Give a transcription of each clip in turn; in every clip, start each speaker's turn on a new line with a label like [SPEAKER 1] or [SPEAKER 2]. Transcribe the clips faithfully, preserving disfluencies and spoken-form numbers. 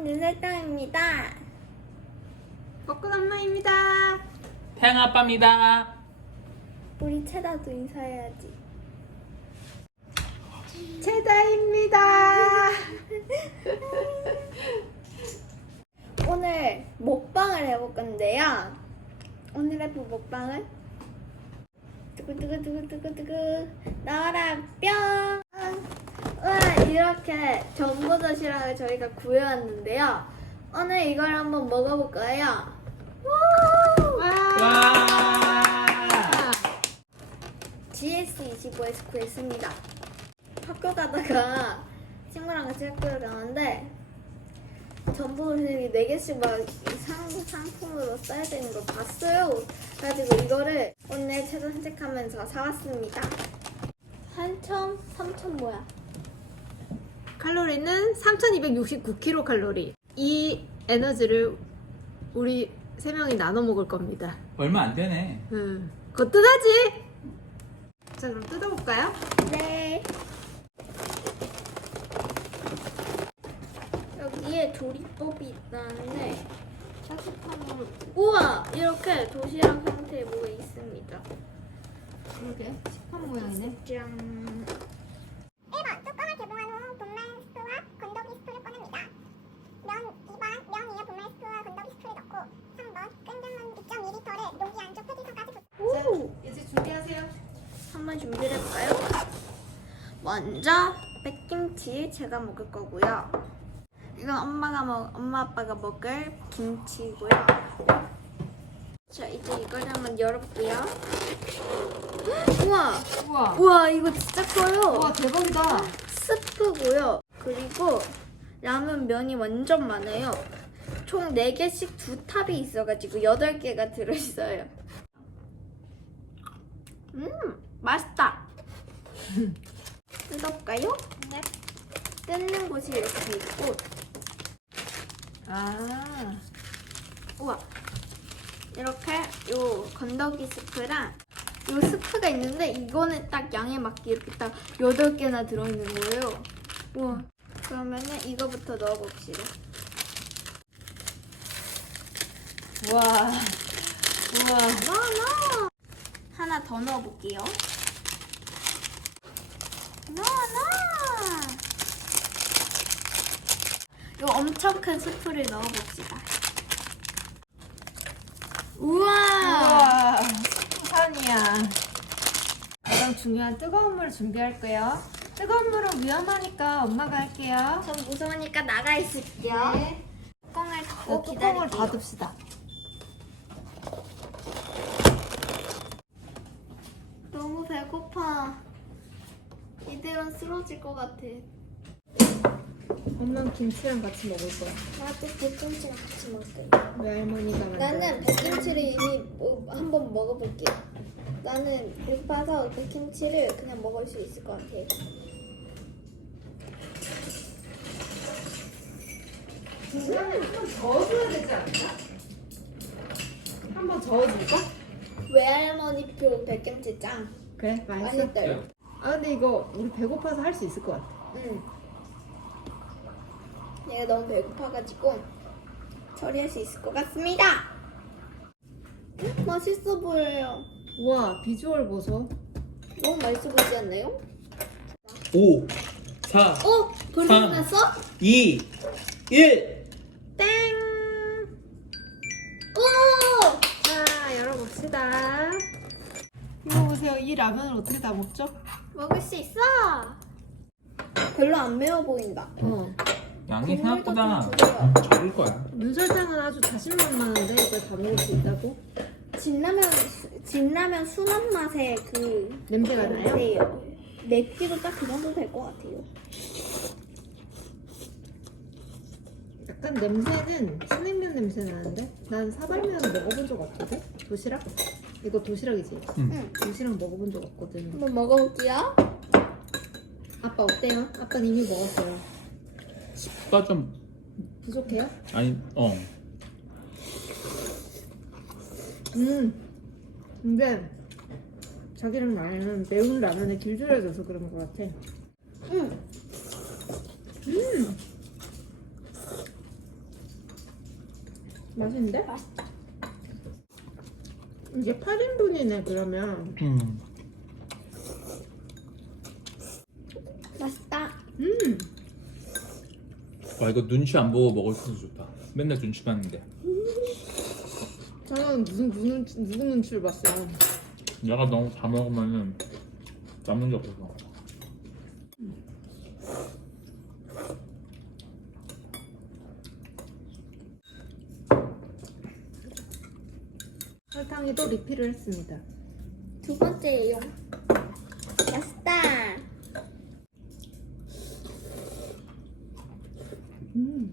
[SPEAKER 1] 윤설탕입니다.
[SPEAKER 2] 벚꽃 엄마입니다.
[SPEAKER 3] 태양 아빠입니다.
[SPEAKER 1] 우리 채다도 인사해야지.
[SPEAKER 2] 채다입니다.
[SPEAKER 1] 오늘 먹방을 해볼 건데요. 오늘 해볼 먹방은 두구두구두구두구두구 나와라 뿅! 우와, 이렇게 전보 도시락을 저희가 구해왔는데요. 오늘 이걸 한번 먹어볼 거예요. 우!
[SPEAKER 3] 와!
[SPEAKER 1] 지에스 이십오에서 구했습니다. 학교 가다가 친구랑 같이 학교를 가는데 전보 도시락이 네 개씩 막 상, 상품으로 써야 되는 걸 봤어요. 그래가지고 이거를 오늘 채소 산책하면서 사왔습니다. 삼천? 삼천 뭐야?
[SPEAKER 2] 칼로리는 삼천이백육십구 킬로칼로리. 이 에너지를 우리 세 명이 나눠 먹을 겁니다.
[SPEAKER 3] 얼마 안 되네.
[SPEAKER 2] 음, 그거 뜯어지. 자, 그럼 뜯어볼까요?
[SPEAKER 1] 네. 여기에 조리법이 있다는데 따뜻함으로 우와! 이렇게 도시락 형태의 뭐가 있습니다.
[SPEAKER 2] 그러게. 식판 모양이네.
[SPEAKER 1] 짠.
[SPEAKER 4] 일 번 뚜껑을 개봉한 후 분말 스프와 건더기 스프를 꺼냅니다. 면 이 번 면 위에 분말 스프와 건더기 스프를 넣고 삼 번 끓는 이 점 이 리터를 용기 안쪽 표지선까지 붓
[SPEAKER 1] 오!
[SPEAKER 2] 이제 준비하세요.
[SPEAKER 1] 한번 준비를 해볼까요? 먼저 백김치 제가 먹을 거고요. 이건 엄마가 먹, 엄마 아빠가 먹을 김치고요. 자, 이제 이걸 한번 열어볼게요. 우와!
[SPEAKER 2] 우와.
[SPEAKER 1] 우와, 이거 진짜 커요.
[SPEAKER 2] 우와, 대박이다.
[SPEAKER 1] 스프고요. 그리고 라면 면이 완전 많아요. 총 네 개씩 두 탑이 있어가지고 여덟 개가 들어있어요. 음, 맛있다. 뜯어볼까요? 네. 뜯는 곳이 이렇게 돼 있고,
[SPEAKER 2] 아.
[SPEAKER 1] 우와. 이렇게 요 건더기 스프랑 요 스프가 있는데 이거는 딱 양에 맞게 이렇게 딱 여덟 개나 들어있는 거예요. 우와. 그러면은 이거부터 넣어봅시다.
[SPEAKER 2] 우와. 우와.
[SPEAKER 1] 넣어, 넣어. 하나 더 넣어볼게요. 넣어, 넣어. 요 엄청 큰 스프를 넣어봅시다. 우와.
[SPEAKER 2] 우와. 수산이야. 가장 중요한 뜨거운 물을 준비할게요. 뜨거운 물은 위험하니까 엄마가 할게요.
[SPEAKER 1] 전 무서우니까 나가 있을게요.
[SPEAKER 2] 네.
[SPEAKER 1] 뚜껑을 닫고
[SPEAKER 2] 어, 뚜껑을
[SPEAKER 1] 기다릴게요.
[SPEAKER 2] 닫읍시다.
[SPEAKER 1] 너무 배고파. 이대로 쓰러질 것 같아.
[SPEAKER 2] 엄마는 김치랑 같이 먹을 거야.
[SPEAKER 1] 나도 백김치랑 같이 먹을게.
[SPEAKER 2] 외할머니가 만든.
[SPEAKER 1] 나는 백김치를 이미 뭐 한번 먹어볼게요. 나는 배고파서 백김치를 그냥 먹을 수 있을 것 같아.
[SPEAKER 2] 한번 저어줘야 되지 않나? 한번 저어줄까?
[SPEAKER 1] 외할머니표 백김치 짱.
[SPEAKER 2] 그래, 맛있어.
[SPEAKER 1] 맛있어요.
[SPEAKER 2] 아 근데 이거 우리 배고파서 할 수 있을 것 같아.
[SPEAKER 1] 응. 내가 너무 배고파가지고 처리할 수 있을 것 같습니다. 음, 맛있어 보여요.
[SPEAKER 2] 우와, 비주얼 보소.
[SPEAKER 1] 너무 맛있어 보이지 않나요?
[SPEAKER 3] 오, 사,
[SPEAKER 1] 어? 불이
[SPEAKER 3] 삼.
[SPEAKER 1] 났어?
[SPEAKER 3] 이, 일.
[SPEAKER 1] 땡! 오!
[SPEAKER 2] 자, 열어봅시다. 이거 보세요. 이 라면을 어떻게 다 먹죠?
[SPEAKER 1] 먹을 수 있어! 별로 안 매워 보인다.
[SPEAKER 2] 어.
[SPEAKER 3] 양이
[SPEAKER 1] 국물도
[SPEAKER 3] 생각보다
[SPEAKER 1] 좀 주세요.
[SPEAKER 3] 적을 거야.
[SPEAKER 2] 눈설탕은 아주 자신만만한데 이걸 다 먹을 수 있다고?
[SPEAKER 1] 진라면, 수- 진라면 순한 맛의 그
[SPEAKER 2] 냄새가 나요?
[SPEAKER 1] 냄새예요. 맵기도 딱 그 정도 될 것 같아요.
[SPEAKER 2] 약간 냄새는 신냉면 냄새 나는데? 난 사발면 먹어본 적 없거든? 도시락? 이거 도시락이지?
[SPEAKER 3] 응.
[SPEAKER 1] 응.
[SPEAKER 2] 도시락 먹어본 적 없거든.
[SPEAKER 1] 한번 먹어볼게요.
[SPEAKER 2] 아빠 어때요? 아빠는 이미 먹었어요.
[SPEAKER 3] 스프가 좀
[SPEAKER 2] 부족해요?
[SPEAKER 3] 아니, 어.
[SPEAKER 2] 음. 근데 자기랑 나는 매운 라면에 길들여져서 그런 것 같아.
[SPEAKER 1] 응.
[SPEAKER 2] 음. 맛있는데?
[SPEAKER 1] 맛있다.
[SPEAKER 2] 이게 팔 인분이네 그러면.
[SPEAKER 3] 음.
[SPEAKER 1] 맛있다.
[SPEAKER 2] 음.
[SPEAKER 3] 와 이거 눈치 안 보고 먹을 수 있어서 좋다. 맨날 눈치 봤는데.
[SPEAKER 2] 저는 무슨 무슨 누구 눈치를 봤어요.
[SPEAKER 3] 내가 너무 다 먹으면은 남는 게 없어서.
[SPEAKER 2] 설탕이 또 리필을 했습니다.
[SPEAKER 1] 두 번째예요. 맛있다.
[SPEAKER 2] 음.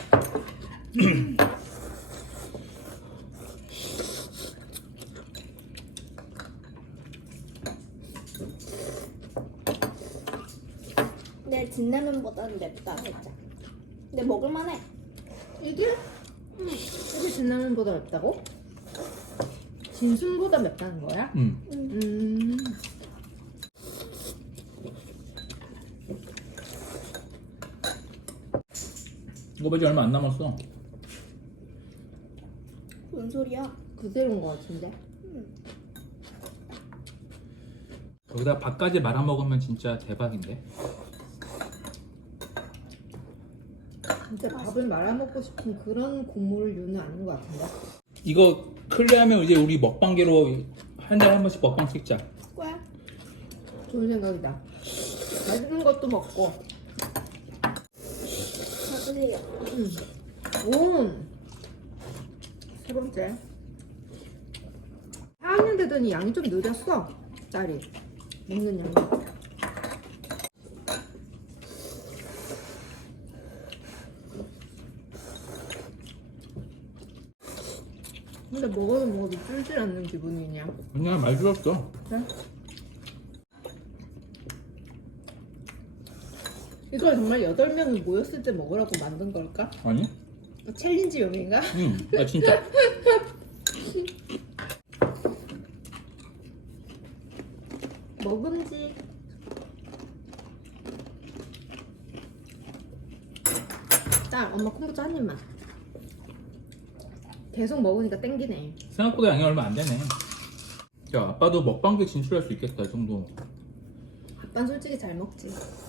[SPEAKER 1] 내 진라면보다는 맵다 살짝. 근데 먹을만해.
[SPEAKER 2] 이게? 음. 이게 진라면보다 맵다고? 진순보다 맵다는 거야?
[SPEAKER 3] 음.
[SPEAKER 2] 음.
[SPEAKER 3] 이거 이제 얼마 안 남았어.
[SPEAKER 1] 뭔 소리야?
[SPEAKER 2] 그대로인 것 같은데?
[SPEAKER 3] 여기다 밥까지 말아 먹으면 진짜 대박인데.
[SPEAKER 2] 진짜 밥을 말아먹고 싶은 그런 국물류는 아닌 것 같은데?
[SPEAKER 3] 이거 클리어하면 이제 우리 먹방계로 한 달에 한 번씩 먹방 찍자.
[SPEAKER 1] 왜?
[SPEAKER 2] 좋은 생각이다. 맛있는 것도 먹고.
[SPEAKER 1] 받으세요.
[SPEAKER 2] 음. 오. 세 번째. 사 학년 되더니 양이 좀 느렸어. 딸이. 먹는 양이. 근데 먹어도 먹어도 줄질 않는 기분이냐.
[SPEAKER 3] 그냥 말 줄었어.
[SPEAKER 2] 그래? 이걸 정말 여덟 명이 모였을 때 먹으라고 만든 걸까?
[SPEAKER 3] 아니?
[SPEAKER 2] 챌린지용인가?
[SPEAKER 3] 응. 아 진짜.
[SPEAKER 2] 먹음직. 딸, 엄마 콤부차 한 입만. 계속 먹으니까 땡기네.
[SPEAKER 3] 생각보다 양이 얼마 안 되네. 야 아빠도 먹방계 진출할 수 있겠다 이 정도.
[SPEAKER 2] 아빠는 솔직히 잘 먹지.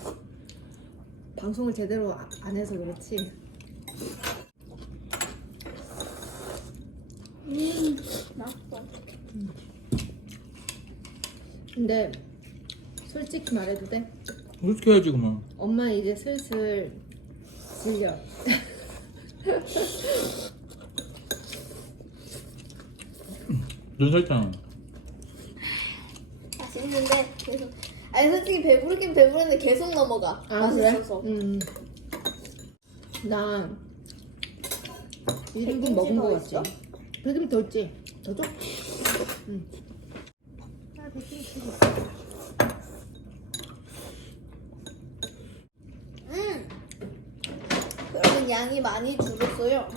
[SPEAKER 2] 방송을 제대로 아- 안 해서 그렇지.
[SPEAKER 1] 음, 맛있어.
[SPEAKER 2] 근데 솔직히 말해도 돼?
[SPEAKER 3] 어떻게 해야지 그러면.
[SPEAKER 2] 엄마 이제 슬슬 질려.
[SPEAKER 3] 눈설탕.
[SPEAKER 1] 맛있는데 계속. 아니 솔직히 배부르긴 배부른데 계속 넘어가. 맛있어서.
[SPEAKER 2] 음. 나 일 인분
[SPEAKER 1] 백김치
[SPEAKER 2] 먹은 거
[SPEAKER 1] 더
[SPEAKER 2] 같지?
[SPEAKER 1] 있어?
[SPEAKER 2] 백김치 더 있지? 더 줘? 응. 아, 백김치.
[SPEAKER 1] 음. 여러분 양이 많이 줄었어요.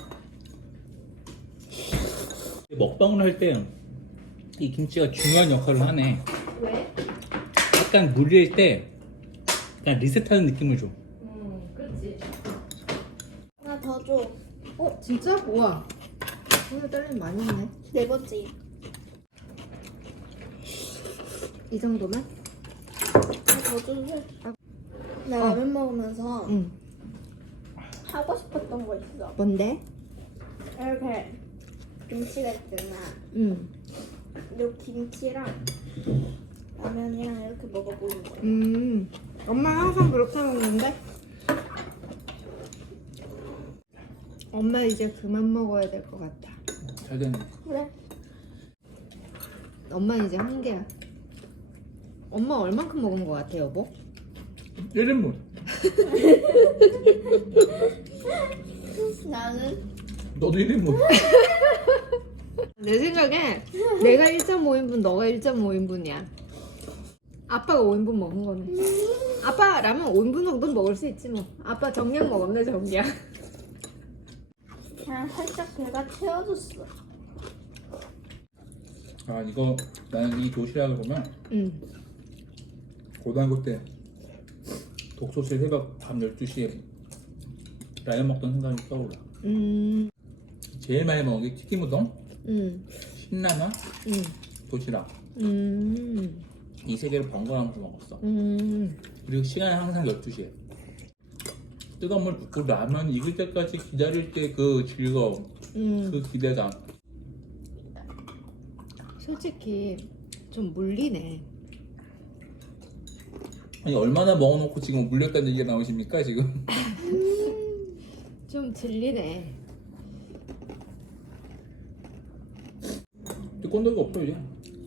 [SPEAKER 3] 먹방을 할 때 이 김치가 중요한 역할을 하네.
[SPEAKER 1] 왜?
[SPEAKER 3] 약간 물릴 때 약간 리셋하는 느낌을 줘.
[SPEAKER 2] 음, 그렇지.
[SPEAKER 1] 하나 더 줘.
[SPEAKER 2] 어, 진짜? 우와. 오늘 딸내미 많이 했네.
[SPEAKER 1] 네 번째.
[SPEAKER 2] 이 정도면?
[SPEAKER 1] 하나 더 줘주세요. 나
[SPEAKER 2] 어.
[SPEAKER 1] 라면 먹으면서
[SPEAKER 2] 응.
[SPEAKER 1] 하고 싶었던 거 있어.
[SPEAKER 2] 뭔데?
[SPEAKER 1] 이렇게 김치가 있잖아.
[SPEAKER 2] 응.
[SPEAKER 1] 요 김치랑 라면이랑 이렇게 먹어보는 거야.
[SPEAKER 2] 음. 엄마 항상 그렇게 먹는데? 엄마 이제 그만 먹어야 될 것 같아.
[SPEAKER 3] 잘 됐네.
[SPEAKER 1] 그래?
[SPEAKER 2] 엄마 이제 한계야. 엄마 얼만큼 먹은 것 같아, 여보?
[SPEAKER 3] 일 인분.
[SPEAKER 1] 나는
[SPEAKER 3] 너도 일 인분.
[SPEAKER 2] 내 생각에 내가 일 점 오 인분, 너가 일 점 오 인분이야. 아빠가 오 인분 먹은 거네. 아빠 라면 오 인분 정도는 먹을 수 있지 뭐. 아빠 정량 먹었네, 정량.
[SPEAKER 1] 그냥 살짝 배가 채워졌어.
[SPEAKER 3] 아 이거 나는 이 도시락을 보면
[SPEAKER 2] 응.
[SPEAKER 3] 고등학교 때 독서실 새벽 밤 열두 시에 라면 먹던 생각이 떠올라.
[SPEAKER 2] 음.
[SPEAKER 3] 제일 많이 먹은 게 튀김 우동,
[SPEAKER 2] 음,
[SPEAKER 3] 신라면,
[SPEAKER 2] 음,
[SPEAKER 3] 도시락.
[SPEAKER 2] 음,
[SPEAKER 3] 이 세 개를 번갈아가면서 먹었어.
[SPEAKER 2] 음.
[SPEAKER 3] 그리고 시간은 항상 열두 시에. 뜨거운 물 붓고 라면 익을 때까지 기다릴 때 그 즐거움,
[SPEAKER 2] 음.
[SPEAKER 3] 그 기대감.
[SPEAKER 2] 솔직히 좀 물리네.
[SPEAKER 3] 아니 얼마나 먹어놓고 지금 물렸다는 얘기가 나오십니까 지금?
[SPEAKER 2] 좀 들리네.
[SPEAKER 3] 근데 꼰대가 없어 이제.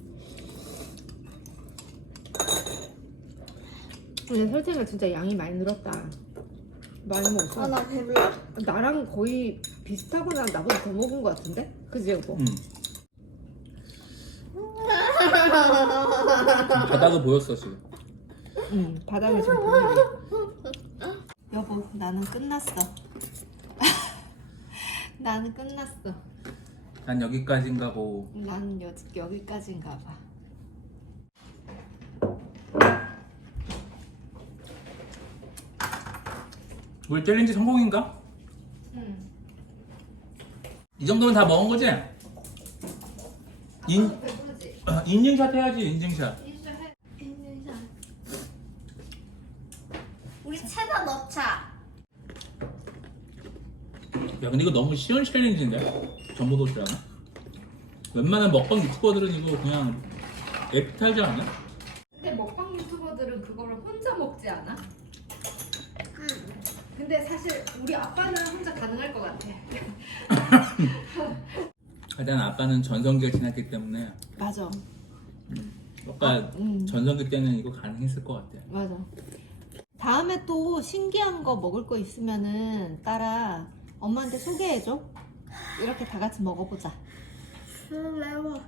[SPEAKER 2] 근데 설탕가 진짜 양이 많이 늘었다. 많이 먹었어.
[SPEAKER 1] 아, 나 배불러.
[SPEAKER 2] 나랑 거의 비슷하거나 나보다 더 먹은 것 같은데? 그지 여보?
[SPEAKER 3] 응. 바닥은 보였어 지금.
[SPEAKER 2] 응, 바닥에 좀 보이네. 여보, 나는 끝났어. 나는 끝났어.
[SPEAKER 3] 난 여기까지인가 보.
[SPEAKER 2] 나는 여, 여기까지인가 봐.
[SPEAKER 3] 물 챌린지 성공인가?
[SPEAKER 2] 응.
[SPEAKER 3] 이 정도면 다 먹은 거지? 인,
[SPEAKER 2] 배부르지?
[SPEAKER 3] 어, 인증샷 해야지 인증샷.
[SPEAKER 2] 인정해.
[SPEAKER 1] 인증샷. 우리 채다 넣자.
[SPEAKER 3] 야 근데 이거 너무 쉬운 챌린지인데? 전보도시락은? 웬만한 먹방 유튜버들은 이거 그냥 에피타이저 아니야?
[SPEAKER 2] 근데 먹방 유튜버들은 그거를 혼자 먹지 않아? 근데 사실 우리 아빠는 혼자 가능할 것 같아.
[SPEAKER 3] 일단 아빠는 전성기가 지났기 때문에
[SPEAKER 2] 맞아.
[SPEAKER 3] 아빠
[SPEAKER 2] 음.
[SPEAKER 3] 전성기 때는 이거 가능했을 것 같아.
[SPEAKER 2] 맞아. 다음에 또 신기한 거 먹을 거 있으면은 따라 엄마한테 소개해줘. 이렇게 다 같이 먹어보자.
[SPEAKER 1] 매워.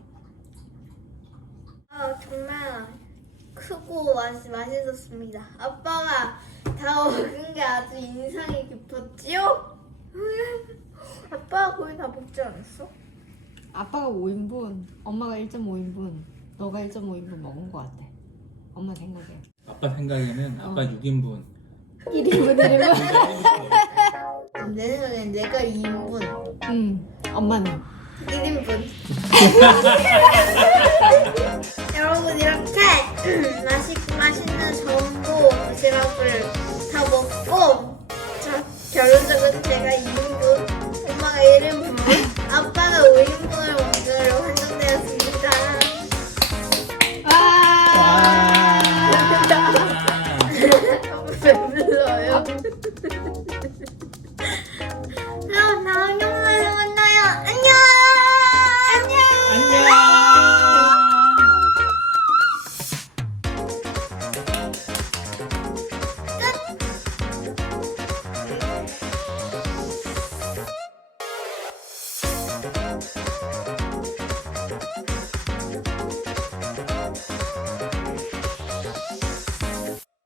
[SPEAKER 1] 아 정말 크고 맛, 맛있었습니다. 아빠가 다 먹은 게 아주 인상이 깊었지요? 아빠가 거의 다 먹지 않았어?
[SPEAKER 2] 아빠가 오 인분, 엄마가 일 점 오 인분, 너가 일 점 오 인분 먹은 것 같아. 엄마 생각에.
[SPEAKER 3] 아빠 생각에는 아빠
[SPEAKER 2] 어.
[SPEAKER 3] 육 인분.
[SPEAKER 2] 일 인분, 일 인분.
[SPEAKER 1] 내 생각엔 내가 이 인분,
[SPEAKER 2] 응, 엄마는.
[SPEAKER 1] 일 인분. 여러분 이렇게 맛있고 맛있는 전복 도시락을 다 먹고 자, 결론적으로 제가 이 인분